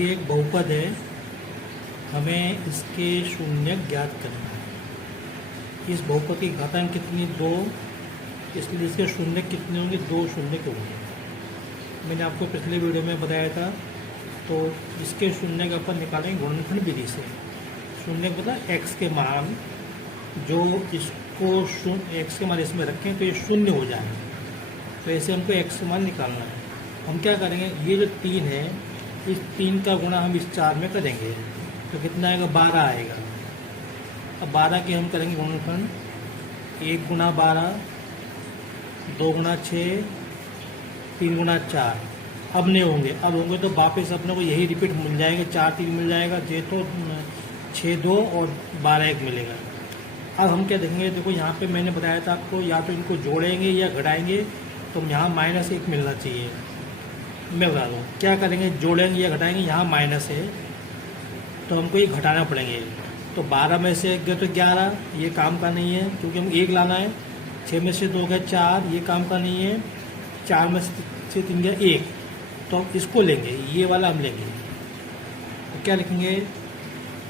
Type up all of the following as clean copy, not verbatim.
ये एक बहुपद है, हमें इसके शून्य ज्ञात करना है। इस बहुपद की घातांक कितनी 2, इसलिए इसके शून्य कितने होंगे 2 शून्य के होंगे। मैंने आपको पिछले वीडियो में बताया था। तो इसके शून्य का अपन निकालेंगे गुणनखंड विधि से। शून्य पता x के मान जो इसको x के मान इसमें रखें तो ये शून्य हो जाए, तो ऐसे हमको x का मान निकालना है। हम क्या करेंगे, ये जो 3 है इस 3 का गुणा हम इस 4 में करेंगे तो कितना आएगा 12 आएगा। अब 12 के हम करेंगे गुणनखंड, 1 गुणा 12, 2 गुणा 6, 3 गुणा 4। अब नहीं होंगे, अब होंगे तो वापस अपने को यही रिपीट मिल जाएंगे, 4 3 मिल जाएगा, जे तो 6 2 और 12 1 मिलेगा। अब हम क्या देखेंगे, देखो यहाँ पे मैंने बताया था आपको, या तो इनको जोड़ेंगे या घटाएंगे, तो यहाँ -1 मिलना चाहिए। मैं बता दूँ क्या करेंगे, जोड़ेंगे या घटाएंगे, यहाँ माइनस है तो हमको ये घटाना पड़ेंगे। तो 12 में से 1 गए तो 11, ये काम का नहीं है क्योंकि हम 1 लाना है। 6 में से 2 गए 4, ये काम का नहीं है। 4 में से 3 गया 1, तो हम इसको लेंगे, ये वाला हम लेंगे। तो क्या लिखेंगे,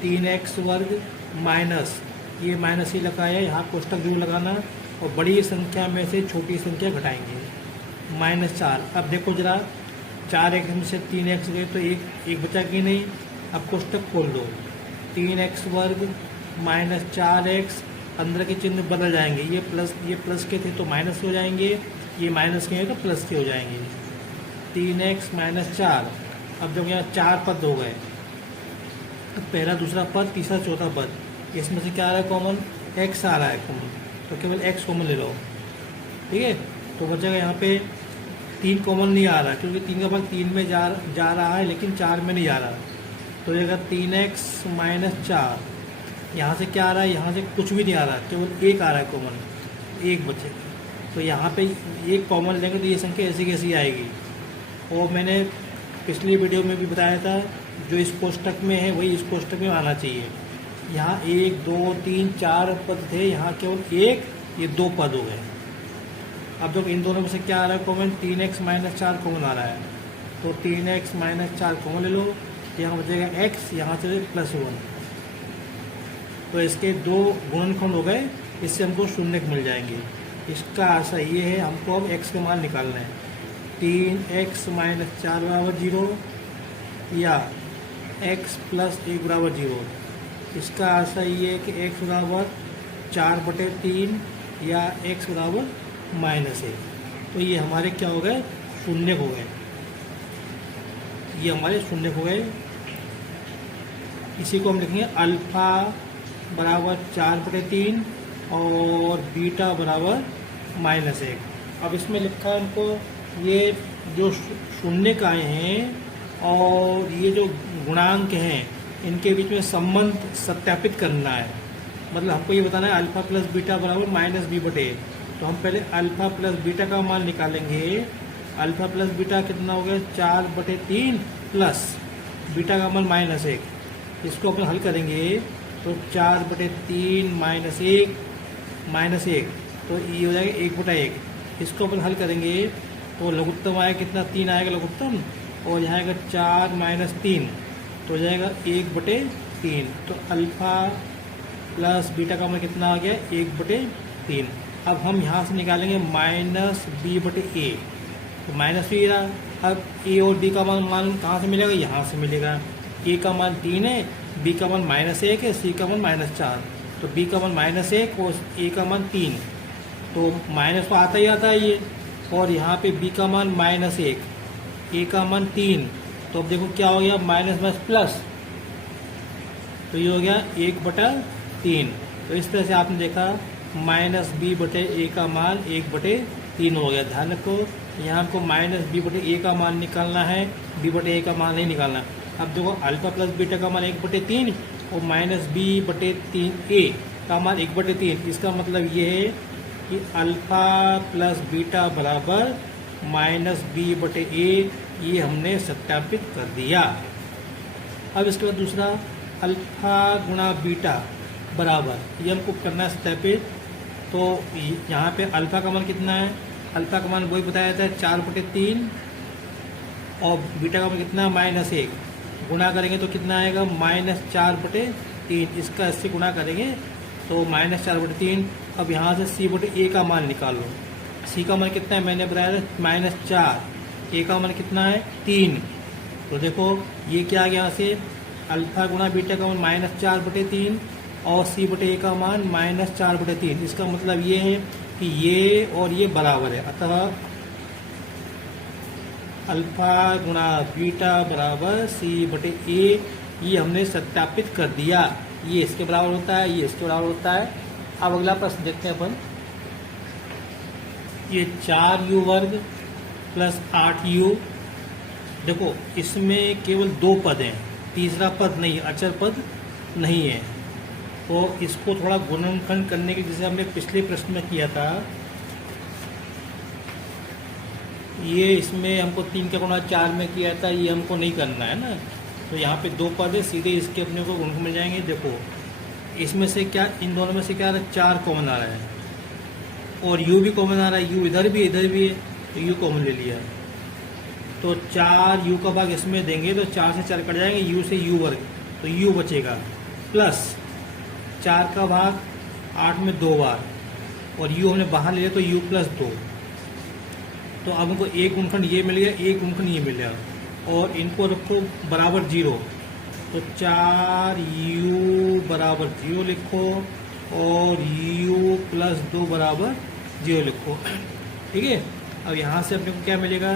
3x वर्ग माइनस, ये माइनस ही लगा है, यहाँ कोष्टक जरूर लगाना, और बड़ी संख्या में से छोटी संख्या घटाएंगे, -4। अब देखो जरा, 4x में से 3x गए तो एक बचा कि नहीं। अब कोष्टक खोल दो, 3x वर्ग माइनस 4x, अंदर के चिन्ह बदल जाएंगे, ये प्लस के थे तो माइनस हो जाएंगे, ये माइनस के हैं तो प्लस के हो जाएंगे। 3x माइनस 4, अब जब यहाँ 4 पद हो गए, तो पहला दूसरा पद तीसरा चौथा पद, इसमें से क्या आ रहा है कॉमन, x आ रहा है कॉमन, तो केवल x कॉमन ले लो, ठीक है। तो बचेगा यहाँ पे 3 कॉमन नहीं आ रहा क्योंकि 3 का भाग 3 में जा रहा है लेकिन 4 में नहीं जा रहा, तो ये 3x माइनस 4। यहाँ से क्या आ रहा है, यहाँ से कुछ भी नहीं आ रहा, केवल 1 आ रहा है कॉमन, 1 बचे। तो यहाँ पे 1 कॉमन लेंगे तो ये संख्या ऐसी कैसी आएगी। और मैंने पिछली वीडियो में भी बताया था, जो इस कोष्टक में है वही इस कोष्टक में आना चाहिए। यहाँ 1 2 3 4 पद थे, यहाँ केवल 1, ये 2 पद हो गए। अब जब इन दोनों में से क्या आ रहा है कॉमन, 3x माइनस 4 कॉमन आ रहा है, तो 3x माइनस 4 कॉमन ले लो, तो यहाँ बचेगा x, यहाँ से +1। तो इसके 2 गुणनखंड हो गए, इससे हमको शून्य मिल जाएंगे। इसका आशय ये है, हमको अब x का मान निकालना है। 3x माइनस 4 बराबर 0 या x प्लस 1 बराबर 0। इसका आशय ये है कि x बराबर 4/3 या x बराबर -1। तो ये हमारे क्या हो गए, शून्य हो गए, ये हमारे शून्य हो गए। इसी को हम लिखेंगे अल्फा बराबर 4/3 और बीटा बराबर -1। अब इसमें लिखा है हमको, ये जो शून्य का हैं और ये जो गुणांक हैं इनके बीच में संबंध सत्यापित करना है। मतलब हमको ये बताना है अल्फा प्लस बीटा बराबर -b/a। तो हम पहले अल्फा प्लस बीटा का मान निकालेंगे। अल्फा प्लस बीटा कितना हो गया, 4/3 प्लस बीटा का मान -1। इसको अपन हल करेंगे तो 4/3 -1, तो ये हो जाएगा 1/1। इसको अपन हल करेंगे तो लघुत्तम आएगा कितना, 3 आएगा लघुत्तम, और यहाँ आएगा 4 - 3, तो हो जाएगा 1/3। तो अल्फा प्लस बीटा का मान कितना आ गया, 1/3। अब हम यहाँ से निकालेंगे -b/a, तो -b रहा। अब a और b का मान कहाँ से मिलेगा, यहाँ से मिलेगा। a का मान 3 है, b का मान -1 है, c का मान -4। तो b का मान -1 और a का मान 3, तो माइनस तो आता ही आता है ये। और यहाँ पे b का मान -1, a का मान 3, तो अब देखो क्या हो गया, माइनस प्लस, तो ये हो गया 1/3। तो इस तरह से आपने देखा -b/a का मान 1/3 हो गया। ध्यान रखो, यहाँ हमको -b/a का मान निकालना है, b/a का मान नहीं निकालना। अब देखो अल्फा प्लस बीटा का मान 1/3 और -b/3a का मान 1/3। इसका मतलब ये है कि अल्फा प्लस बीटा बराबर -b/a, ये हमने सत्यापित कर दिया। अब इसके बाद दूसरा, अल्फा गुणा बीटा बराबर, ये हमको करना है सत्यापित। तो यहाँ पे अल्फा का मान कितना है, अल्फा का मान वही बताया था 4/3, और बीटा का मान कितना है, -1। गुणा करेंगे तो कितना आएगा -4/3। इसका इससे गुणा करेंगे तो -4/3। अब यहाँ से c/a का मान निकाल लो। c का मान कितना है, मैंने बताया -4, a का मान कितना है 3। तो देखो ये क्या आ गया, यहाँ से अल्फा गुणा बीटा का मान -4/3 और c/a का मान -4/3। इसका मतलब ये है कि ये और ये बराबर है, अतः अल्फा गुणा बीटा बराबर c/a। ये हमने सत्यापित कर दिया, ये इसके बराबर होता है, ये इसके बराबर होता है। अब अगला प्रश्न देखते हैं अपन। ये 4u वर्ग प्लस 8u, देखो इसमें केवल 2 पद हैं, तीसरा पद नहीं, अचर पद नहीं है। तो इसको थोड़ा गुणनखंड करने के, जैसे हमने पिछले प्रश्न में किया था, ये इसमें हमको 3 का गुणा 4 में किया था, ये हमको नहीं करना है ना। तो यहाँ पे 2 पद है, सीधे इसके अपने को गुणनखंड मिल जाएंगे। देखो इसमें से क्या, इन दोनों में से क्या आ रहा है, 4 कॉमन आ रहा है और u भी कॉमन आ रहा है, u इधर भी इधर भी है, तो u कॉमन ले लिया। तो 4u का भाग इसमें देंगे तो 4 से 4 कट जाएंगे, u से u वर्ग, तो u बचेगा, प्लस 4 का भाग 8 में 2 बार और u हमने बाहर ले लिया तो u प्लस 2। तो अब हमको एक गुणनखंड ये मिल गया, एक गुणनखंड ये मिल गया और इनको रखो बराबर 0। तो 4u बराबर 0 लिखो और u प्लस 2 बराबर 0 लिखो, ठीक है। अब यहाँ से अपने को क्या मिलेगा,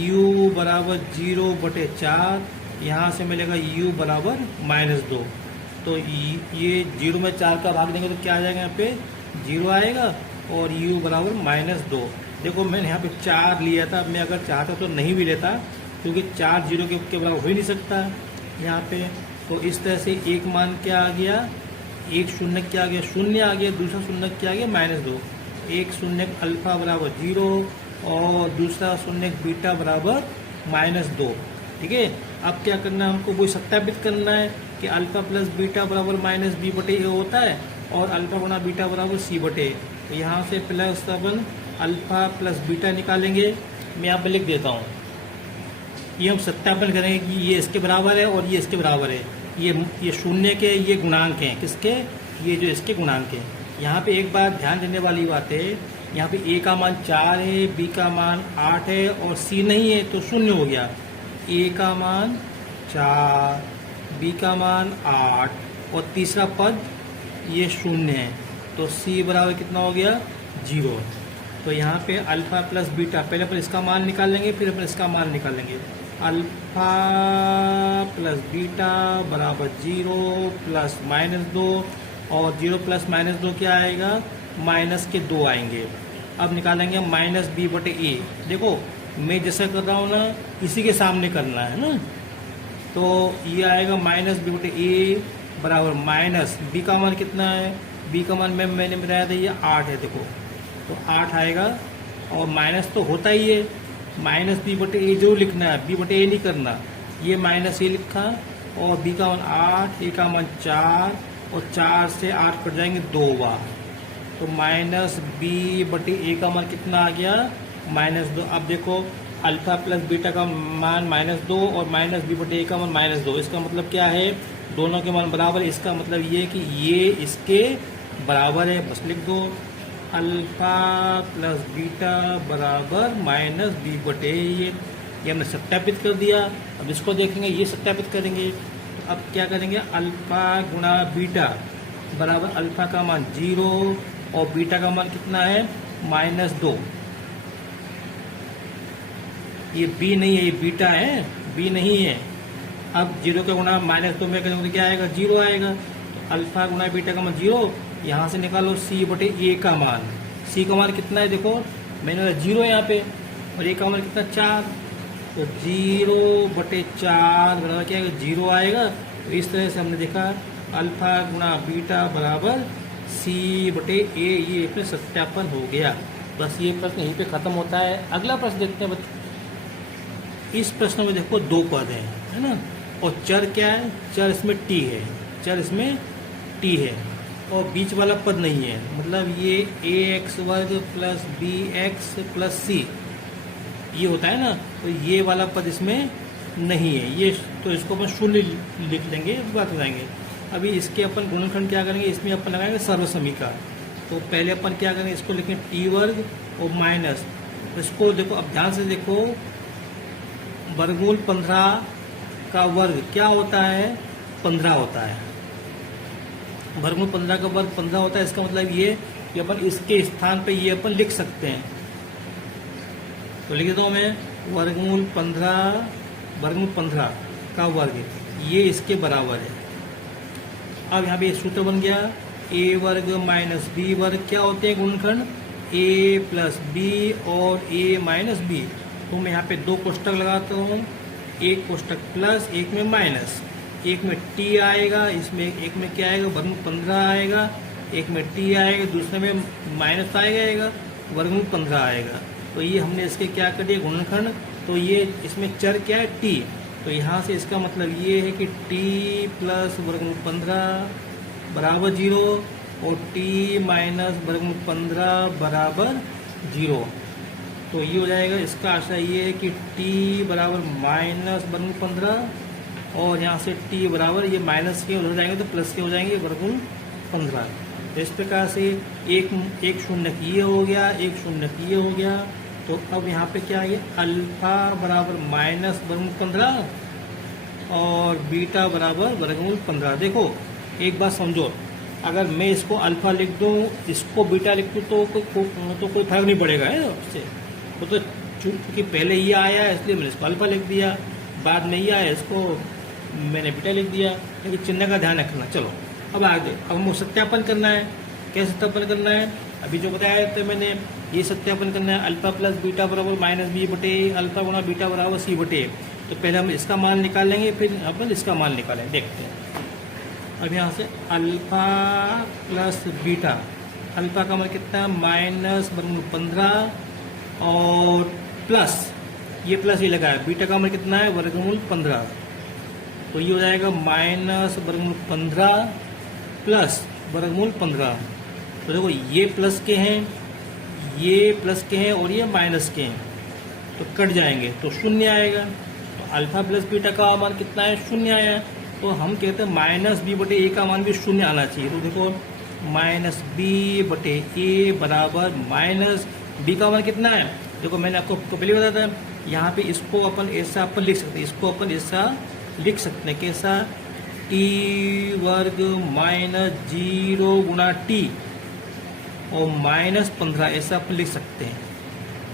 u बराबर 0/4, यहाँ से मिलेगा u बराबर -2। तो ये 0 में 4 का भाग देंगे तो क्या आ जाएगा, यहाँ पे 0 आएगा और u बराबर -2। देखो मैंने यहाँ पे 4 लिया था, मैं अगर चाहता तो नहीं भी लेता, क्योंकि 4 0 के बराबर हो ही नहीं सकता यहाँ पे। तो इस तरह से एक मान क्या आ गया, एक शून्य क्या आ गया, 0 आ गया, दूसरा शून्य क्या आ गया, -2। एक शून्य अल्फा बराबर 0 और दूसरा शून्य बीटा बराबर -2, ठीक है। अब क्या करना है, हमको वही सत्यापित करना है कि अल्फा प्लस बीटा बराबर -b/a होता है और अल्फा गुणा बीटा बराबर c/a। तो यहाँ से प्लस अपन अल्फा प्लस बीटा निकालेंगे, मैं यहाँ पे लिख देता हूँ। ये हम सत्यापन करेंगे कि ये इसके बराबर है और ये इसके बराबर है। ये शून्य के ये गुणांक हैं, किसके, ये जो इसके गुणांक हैं। यहाँ पे एक बात ध्यान देने वाली बात है, यहाँ पे a का मान 4 है, b का मान 8 है और c नहीं है तो 0 हो गया। a का मान 4, b का मान 8 और तीसरा पद ये 0 है, तो c बराबर कितना हो गया, 0। तो यहाँ पे अल्फा प्लस बीटा, पहले अपन इसका मान निकाल लेंगे फिर अपन इसका मान निकालेंगे। अल्फा प्लस बीटा बराबर 0 प्लस -2 और 0 प्लस -2 क्या आएगा, -2 आएंगे। अब निकालेंगे -b/a। देखो मैं जैसा कर रहा हूँ ना, इसी के सामने करना है ना। तो ये आएगा -b/a बराबर b का मान कितना है, b का मान मैंने बताया था ये 8 है, देखो तो 8 आएगा और माइनस तो होता ही है, -b/a जो लिखना है, b/a नहीं करना। ये -a लिखा और b का मान 8, a का मान 4 और 4 से 8 कट जाएंगे 2 बार, तो -b/a का मान कितना आ गया, -2। अब देखो अल्फा प्लस बीटा का मान -2 और -b/a का मान -2, इसका मतलब क्या है, दोनों के मान बराबर। इसका मतलब ये कि ये इसके बराबर है, बस लिख दो अल्फा प्लस बीटा बराबर -b/a। ये हमने सत्यापित कर दिया। अब इसको देखेंगे, ये सत्यापित करेंगे। अब क्या करेंगे, अल्फा गुणा बीटा बराबर अल्फा का मान 0 और बीटा का मान कितना है, -2। ये b नहीं है, ये बीटा है, b नहीं है। अब 0 का गुणा -2 में करेंगे तो क्या आएगा, 0 आएगा। तो अल्फा गुणा बीटा का मान 0, यहाँ से निकालो c/a का मान। c का मान कितना है, देखो मैंने 0 यहाँ पे और a का मान कितना 4, तो 0/4 बराबर क्या आएगा, 0 आएगा। तो इस तरह से हमने देखा अल्फा गुणा बीटा बराबर c/a, ये अपने सत्यापन हो गया। बस ये प्रश्न यहीं पे खत्म होता है। अगला प्रश्न देखते हैं। इस प्रश्न में देखो 2 पद हैं, है ना, और चर क्या है, चर इसमें t है, चर इसमें t है और बीच वाला पद नहीं है। मतलब ये ax वर्ग प्लस bx प्लस c ये होता है ना, तो ये वाला पद इसमें नहीं है ये, तो इसको अपन शून्य लिख लेंगे, बात बताएंगे। अभी इसके अपन गुणनखंड क्या करेंगे, इसमें अपन लगाएंगे सर्वसमीका। तो पहले अपन क्या करेंगे, इसको लिखें टी वर्ग और माइनस, इसको देखो अब ध्यान से देखो, वर्गमूल 15 का वर्ग क्या होता है, 15 होता है। वर्गमूल 15 का वर्ग 15 होता है, इसका मतलब ये कि अपन इसके स्थान पे ये अपन लिख सकते हैं। तो लिख देता हूँ मैं, वर्गमूल 15 का वर्ग ये इसके बराबर है। अब यहाँ पे सूत्र बन गया, ए वर्ग माइनस बी वर्ग क्या होते हैं गुणनखंड, ए प्लस बी और ए माइनस बी। तो मैं यहाँ पे दो कोष्टक लगाता हूँ, एक कोष्टक प्लस, एक में माइनस, एक में टी आएगा, इसमें एक में क्या आएगा, वर्गमूल 15 आएगा, एक में टी आएगा, दूसरे में माइनस आएगा, वर्गमूल 15 आएगा। तो ये हमने इसके क्या कर दिया गुणनखंड। तो ये इसमें चर क्या है, टी। तो यहाँ से इसका मतलब ये है कि टी प्लस वर्गमूल 15 बराबर 0 और टी माइनस वर्गमूल 15 बराबर 0। तो ये हो जाएगा, इसका आशय ये है कि टी बराबर माइनस वर्गमूल 15 और यहाँ से टी बराबर ये माइनस के हो जाएंगे तो प्लस के हो जाएंगे वर्गमूल 15। तो इस प्रकार से एक शून्य ये हो गया, एक शून्य ये हो गया। तो अब यहाँ पे क्या है, अल्फा बराबर माइनस वर्गमूल 15 और बीटा बराबर वर्गमूल 15। देखो एक बात समझो, अगर मैं इसको अल्फा लिख दूँ, इसको बीटा लिख दूँ तो कोई फर्क नहीं पड़ेगा है उससे। तो चूंकि पहले ये आया है इसलिए मैंने इसको अल्फा लिख दिया, बाद में ये आया इसको मैंने बीटा लिख दिया, लेकिन चिन्ह का ध्यान रखना। चलो अब आगे, अब हमको सत्यापन करना है। कैसे सत्यापन करना है, अभी जो बताया था मैंने, ये सत्यापन करना है, अल्फा प्लस बीटा बराबर माइनस बी बटे अल्फा गुणा बीटा बराबर सी बटे। तो पहले हम इसका मान निकाल लेंगे, फिर अपन इसका मान निकालेंगे, देखते हैं। अब यहाँ से अल्फा प्लस बीटा, अल्फा का मान कितना है, माइनस वर्गमूल 15 और प्लस ये प्लस ये लगा है, बीटा का मान कितना है, वर्गमूल 15। तो ये हो जाएगा माइनस वर्गमूल 15 प्लस वर्गमूल 15। तो देखो ये प्लस के हैं, ये प्लस के हैं और ये माइनस के हैं, तो कट जाएंगे तो शून्य आएगा। तो अल्फा प्लस बीटा का मान कितना है, शून्य आया। तो हम कहते हैं माइनस बी बटे ए का मान भी शून्य आना चाहिए। तो देखो माइनस बी बटे ए बराबर माइनस बी का मान कितना है, देखो मैंने आपको पहले बताया था, यहाँ पे इसको अपन ऐसा अपन लिख सकते हैं, इसको अपन ऐसा लिख सकते हैं, कैसा, टी वर्ग माइनस 0 गुणा टी और माइनस 15, ऐसा अपन लिख सकते हैं,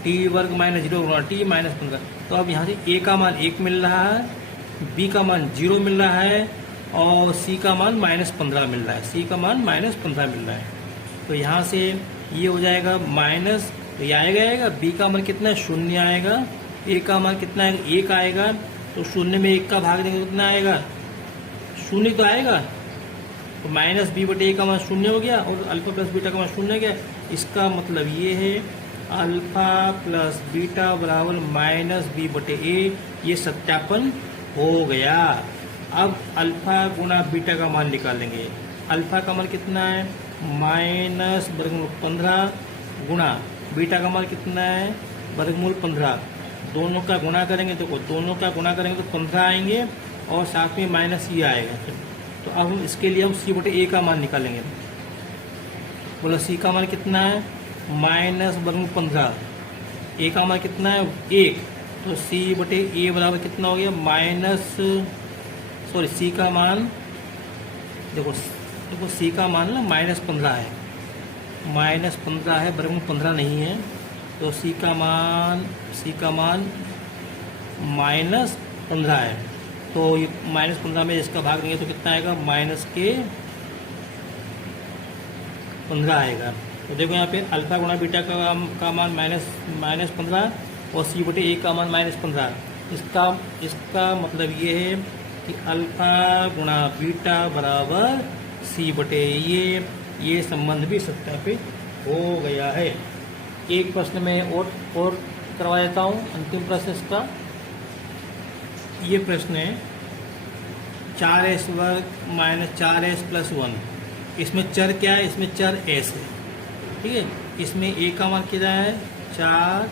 टी वर्ग माइनस 0 गुणा टी माइनस 15। तो अब यहाँ से ए का मान 1 मिल रहा है, बी का मान 0 मिल रहा है और सी का मान माइनस 15 मिल रहा है, सी का मान माइनस 15 मिल रहा है। तो यहाँ से ये हो जाएगा माइनस, तो ये आएगा, बी का मान कितना है, शून्य आएगा, ए का मान कितना है, 1 आएगा। तो शून्य में 1 का भाग देंगे तो कितना आएगा, शून्य तो आएगा। तो माइनस बी बटे ए का मान शून्य हो गया और अल्फा प्लस बीटा का मान शून्य हो गया। इसका मतलब ये है अल्फा प्लस बीटा बराबर माइनस बी बटे ए, ये सत्यापन हो गया। अब अल्फा गुणा बीटा का मान निकालेंगे। अल्फा का मान कितना है, माइनस वर्गमूल 15 गुणा बीटा का मान कितना है, वर्गमूल 15। दोनों का गुणा करेंगे तो दोनों का गुणा करेंगे तो 15 आएंगे और साथ में माइनस ये आएगा। तो अब हम इसके लिए हम सी बटे ए का मान निकालेंगे। बोला सी का मान कितना है, माइनस वर्गमूल 15, ए का मान कितना है 1। तो सी बटे ए बराबर कितना हो गया, सी का मान देखो सी का मान ना माइनस 15 है, माइनस 15 है, वर्गमूल 15 नहीं है। तो सी का मान माइनस 15 है। तो ये माइनस 15 में इसका भाग देंगे तो कितना आएगा, माइनस के 15 आएगा। तो देखो यहाँ पे अल्फा गुणा बीटा का मान माइनस 15 और सी बटे ए का मान माइनस 15। इसका मतलब ये है कि अल्फा गुणा बीटा बराबर सी बटे ये संबंध भी सत्यापित हो गया है। एक प्रश्न में और करवा देता हूँ, अंतिम प्रश्न इसका। ये प्रश्न है 4s वर्ग माइनस 4s प्लस 1। इसमें चर क्या है, इसमें चर s है, ठीक है। इसमें a का मान कितना है 4,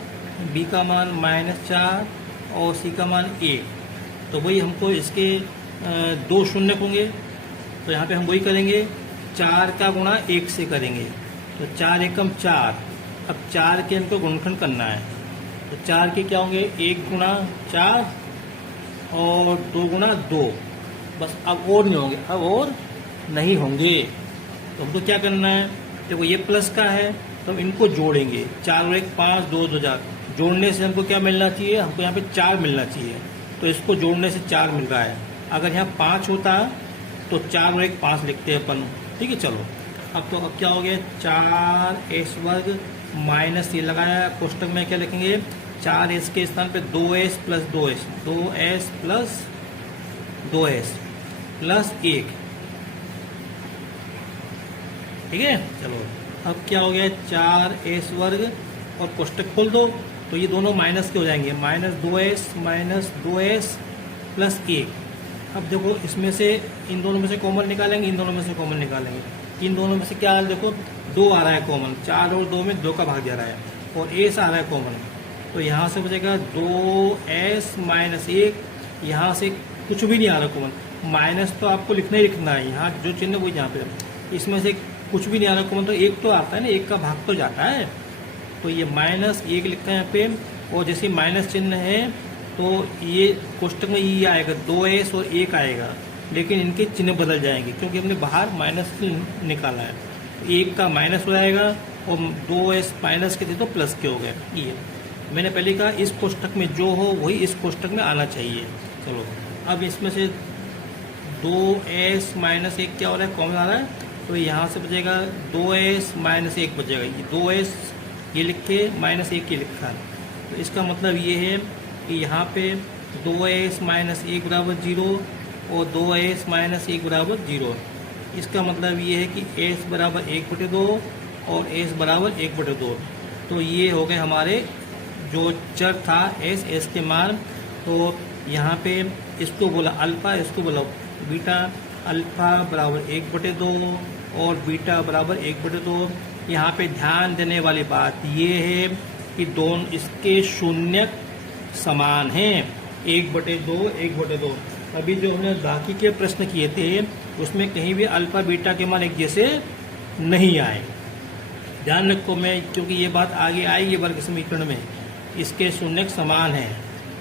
b का मान -4 और c का मान 1। तो वही हमको इसके 2 शून्य होंगे, तो यहाँ पे हम वही करेंगे 4 का गुणा 1 से करेंगे, तो 4 एकम 4। अब 4 के हमको गुणनखंड करना है, तो 4 के क्या होंगे 1 गुणा 4 और 2 गुणा 2, बस अब और नहीं होंगे, अब और नहीं होंगे। तो हमको क्या करना है, देखो ये प्लस का है तो इनको जोड़ेंगे, 4 और 1 5, 2 2 4, जोड़ने से हमको क्या मिलना चाहिए, हमको यहाँ पे 4 मिलना चाहिए, तो इसको जोड़ने से 4 मिल रहा है। अगर यहाँ 5 होता तो 4 और 1 5 लिखते हैं अपन, ठीक है। चलो अब तो अब क्या हो गया 4s वर्ग माइनस ये लगाया, कोष्टक में क्या लिखेंगे 4s के स्थान पे 2s plus 2s, 2s plus 2s plus 1, ठीक है। चलो अब क्या हो गया 4s वर्ग और कोष्टक खोल दो, तो ये दोनों माइनस के हो जाएंगे, माइनस 2s प्लस 1। अब देखो इसमें से इन दोनों में से कॉमन निकालेंगे, इन दोनों में से कॉमन निकालेंगे, इन दोनों में से क्या आ रहा है देखो 2 आ रहा है कॉमन, 4 और 2 में 2 का भाग जा रहा है, और s आ रहा है कॉमन, तो यहाँ से बचेगा 2s माइनस 1, यहाँ से कुछ भी नहीं आ रहा कॉमन, माइनस तो आपको लिखना ही लिखना है, यहाँ जो चिन्ह वही यहाँ पे, इसमें से कुछ भी नहीं आ रहा कॉमन, तो 1 तो आता है ना, 1 का भाग तो जाता है, तो ये माइनस 1 लिखा है यहाँ पे, और जैसे माइनस चिन्ह है तो ये कोष्टक में ये आएगा 2s और 1 आएगा, लेकिन इनके चिन्ह बदल जाएंगे क्योंकि हमने बाहर माइनस निकाला है, 1 का माइनस हो जाएगा और 2s माइनस के थे तो प्लस के हो गए। ये मैंने पहले कहा इस कोष्टक में जो हो वही इस कोष्टक में आना चाहिए। चलो अब इसमें से 2s माइनस 1 क्या हो रहा है, कॉमन आ रहा है, तो यहाँ से बचेगा 2s माइनस 1 बचेगा, ये 2s ये लिखे माइनस 1 ये लिखा है, तो इसका मतलब ये है कि यहाँ पे 2s माइनस 1 बराबर 0 और 2s माइनस 1 बराबर 0। इसका मतलब ये है कि s बराबर 1/2 और s बराबर 1/2। तो ये हो गए हमारे जो चर था s के मान। तो यहाँ पे इसको बोला अल्फा, इसको बोला बीटा, अल्फा बराबर 1/2 और बीटा बराबर 1/2। यहाँ पे ध्यान देने वाली बात ये है कि दोनों इसके शून्यक समान हैं, 1/2 1/2। अभी जो हमने बाकी के प्रश्न किए थे उसमें कहीं भी अल्फा बीटा के मान एक जैसे नहीं आए, ध्यान रखो। मैं क्योंकि ये बात आगे आएगी वर्ग समीकरण में, इसके शून्यक समान हैं,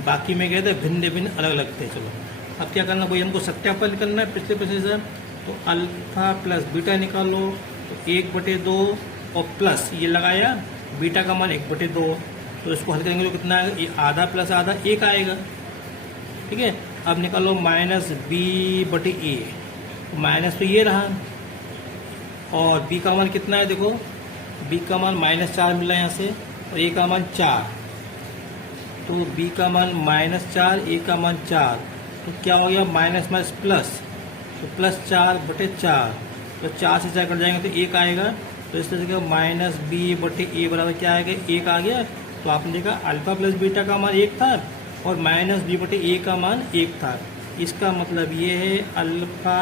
बाकी में कहते भिन्न भिन्न अलग अलग थे। चलो अब क्या करना, कोई हमको सत्यापन करना है पिछले प्रश्न से, तो अल्फा प्लस बीटा निकाल लो, तो 1/2 और प्लस ये लगाया बीटा का मान 1/2, तो इसको हल करेंगे तो कितना आएगा, ये आधा प्लस आधा 1 आएगा, ठीक है। अब निकालो माइनस b/a, माइनस तो ये रहा, और b का मान कितना है देखो, b का मान -4 मिला यहाँ से, और a का मान 4, तो b का मान -4, a का मान 4, तो क्या हो गया माइनस माइनस प्लस, तो +4/4, तो 4 से 4 कट जाएंगे तो 1 आएगा, तो इस तरह से माइनस b/a बराबर क्या आएगा, 1 आ गया। तो आपने देखा अल्फा प्लस बीटा का मान 1 था और माइनस b/a का मान 1 था। इसका मतलब ये है अल्फा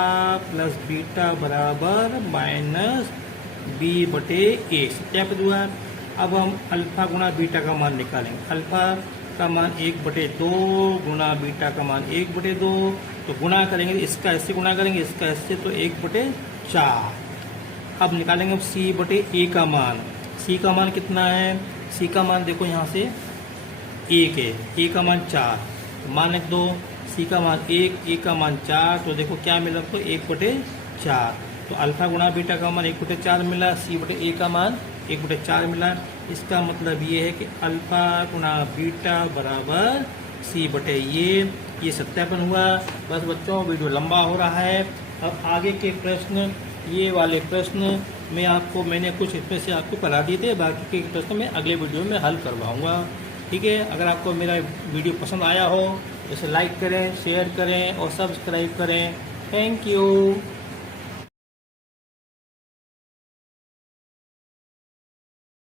प्लस बीटा बराबर माइनस b/a, सत्यापित हुआ। अब हम अल्फा गुणा बीटा का मान निकालेंगे, अल्फा का मान 1/2 गुणा बीटा का मान 1/2, तो गुणा करेंगे, इसका इससे गुणा करेंगे, इसका इससे, तो 1/4। अब निकालेंगे अब c/a का मान, c का मान कितना है, c का मान देखो यहाँ से 1 है, a का मान 4, तो मान लिख दो, c का मान 1, a का मान 4, तो देखो क्या मिला, तो 1/4, तो अल्फा गुणा बीटा का मान 1/4 मिला, c/a का मान 1/4 मिला। इसका मतलब ये है कि अल्फा गुणा बीटा बराबर c/a, ये सत्यापन हुआ। बस बच्चों वीडियो लंबा हो रहा है, अब आगे के प्रश्न, ये वाले प्रश्न मैंने कुछ इसमें से आपको करा दिए थे, बाकी के प्रश्न मैं अगले वीडियो में हल करवाऊंगा, ठीक है। अगर आपको मेरा वीडियो पसंद आया हो तो इसे लाइक करें, शेयर करें और सब्सक्राइब करें। Thank you.